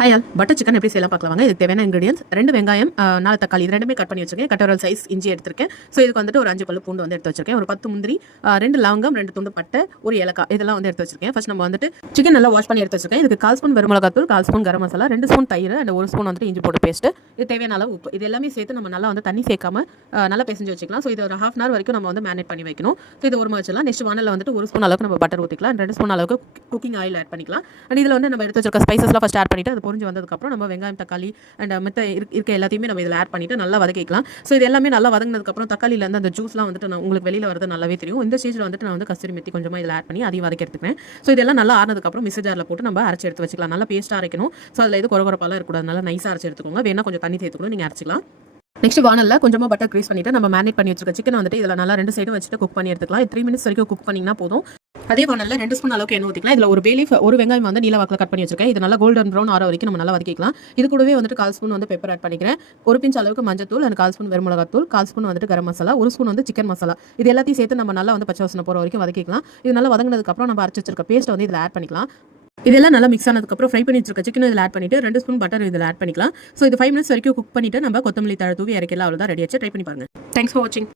Hi all butter chicken எப்படி செய்யலாம் பார்க்கலாம் வாங்க. இதுக்கு தேவையான இன்கிரியன்ஸ் 2 வெங்காயம் 4 தக்காளி இது ரெண்டுமே கட் பண்ணி வச்சிருக்கேன். கட்டோரல் சைஸ் இஞ்சி எடுத்திருக்கேன். ஸோ இதுக்கு வந்துட்டு ஒரு 5 பல்லு பூண்டு வந்து எடுத்து வச்சிருக்கேன். ஒரு 10 முந்திரி 2 லவங்கம் 2 துண்டு பட்டை ஒரு ஏலக்காய் இதெல்லாம் வந்து எடுத்து வச்சிருக்கேன். ஃபர்ஸ்ட் நம்ம வந்துட்டு சிக்கன் நல்லா வாஷ் பண்ணி எடுத்து வச்சிருக்கேன். இதுக்கு 1/4 spoon வெறுமிளகாத்தூள் 1/4 spoon garam masala 2 spoon தயிர் அண்ட் 1 ஸ்பூன் வந்துட்டு இஞ்சி போட்டு பேஸ்ட் இது தேவையான அளவு உப்பு இது எல்லாமே சேர்த்து நம்ம நல்லா வந்து தண்ணி சேர்க்காம நல்லா பிசைஞ்சு வச்சுக்கலாம். ஸோ இது ஒரு ½ hour வரைக்கும் நம்ம வந்து மேரினேட் பண்ணி வைக்கணும். ஸோ இது ஒரு வச்சிடலாம். நெக்ஸ்ட் வானலில் வந்துட்டு 1 ஸ்பூன் அளவுக்கு நம்ம பட்டர் ஊற்றிக்கலாம். 2 ஸ்பூன் அளவுக்கு குக்கிங் ஆயில் ஆட் பண்ணிக்கலாம். அண்ட் இதில் வந்து நம்ம எடுத்து வச்சிருக்க ஸ்பைசஸ்லாம் ஃபஸ்ட் ஆட் பண்ணிட்டு அது பொரிஞ்சு வந்ததுக்கப்புறம் நம்ம வெங்காயம் தக்காளி அண்ட் மற்ற இருக்க எல்லாத்தையுமே நம்ம இதில் ஆட் பண்ணிட்டு நல்லா வதக்கிக்கலாம். ஸோ இது எல்லாமே நல்லா வதங்கினதுக்கப்புறம் தக்காளியிலேருந்து அந்த ஜூஸ்லாம் வந்துட்டு நான் உங்களுக்கு வெளியில் வரது நல்லாவே தெரியும். இந்த ஸ்டேஜில் வந்துட்டு நான் வந்து கஸ்தூரி மெத்தி கொஞ்சமாக இதில் ஆட் பண்ணி அதையும் வதக்கி எடுத்துக்கிறேன். ஸோ இதெல்லாம் நல்லா ஆனதுக்கப்புறம் மிக்ஸி ஜாரில் போட்டு நம்ம அரைச்சி எடுத்து வச்சுக்கலாம். நல்லா பேஸ்ட்டாக அரைக்கணும். ஸோ அதில் இது குறகுறப்பாலாம் இருக்கக்கூடாது. நல்லா நைஸாக அரைச்சி எடுத்துக்கோங்க. வேணா கொஞ்சம் தண்ணி சேர்த்துக்கணும் நீங்கள் அரைச்சிக்கலாம். நெக்ஸ்ட் வானலில் கொஞ்சமாக பட்டர் கிரீஸ் பண்ணிட்டு நம்ம மேரினேட் பண்ணி வச்சிருக்க சிக்கன் வந்துட்டு இதில் நல்லா 2 சைடும் வச்சுட்டு குக் பண்ணி எடுத்துக்கலாம். 3 minutes வரைக்கும் குக் பண்ணிங்கன்னா போதும். அதே வானலில் 2 ஸ்பூன் அளவுக்கு எண்ணெய் ஊற்றிக்கலாம். இதில் ஒரு பேலீஃப் ஒரு வெங்காயம் வந்து நீல வாக்கில் கட் பண்ணி வச்சிருக்கேன். இது நல்லா கோல்டன் ப்ரௌன் ஆற வரைக்கும் நம்ம நல்லா வதக்கிக்கலாம். இது கூடவே வந்துட்டு 1/4 ஸ்பூன் வந்து பெப்பர் ஆட் பண்ணிக்கிறேன். ஒரு பிஞ்ச் அளவுக்கு மஞ்சத்தூள் அண்ட் 1/4 ஸ்பூன் வெறுமிளகாத்தூள் 1/4 ஸ்பூன் வந்துட்டு கரம் மசாலா 1 ஸ்பூன் வந்து சிக்கன் மசாலா இது எல்லாத்தையும் சேர்த்து நம்ம நல்லா வந்து பச்சை வாசனை போகிற வரைக்கும் வதக்கிக்கலாம். இது நல்லா வதங்கினதுக்கப்புறம் நம்ம அரைச்சி வச்சிருக்க பேஸ்ட் வந்து இதில் ஆட் பண்ணிக்கலாம். இதெல்லாம் நல்லா மிக்ஸ் ஆனதுக்கப்புறம் ஃப்ரை பண்ணி வச்சிருக்க சிக்கன் இதில் ஆட் பண்ணிட்டு 2 ஸ்பூன் பட்டர் இதில் ஆட் பண்ணிக்கலாம். ஸோ இது 5 minutes வரைக்கும் குக் பண்ணிட்டு நம்ம கொத்தமல்லி தழை தூவி இறக்கலாம். அவ்வளோதான் ரெடி ஆச்சு. ட்ரை பண்ணி பாருங்க. தேங்க்ஸ் ஃபார் வாட்சிங்.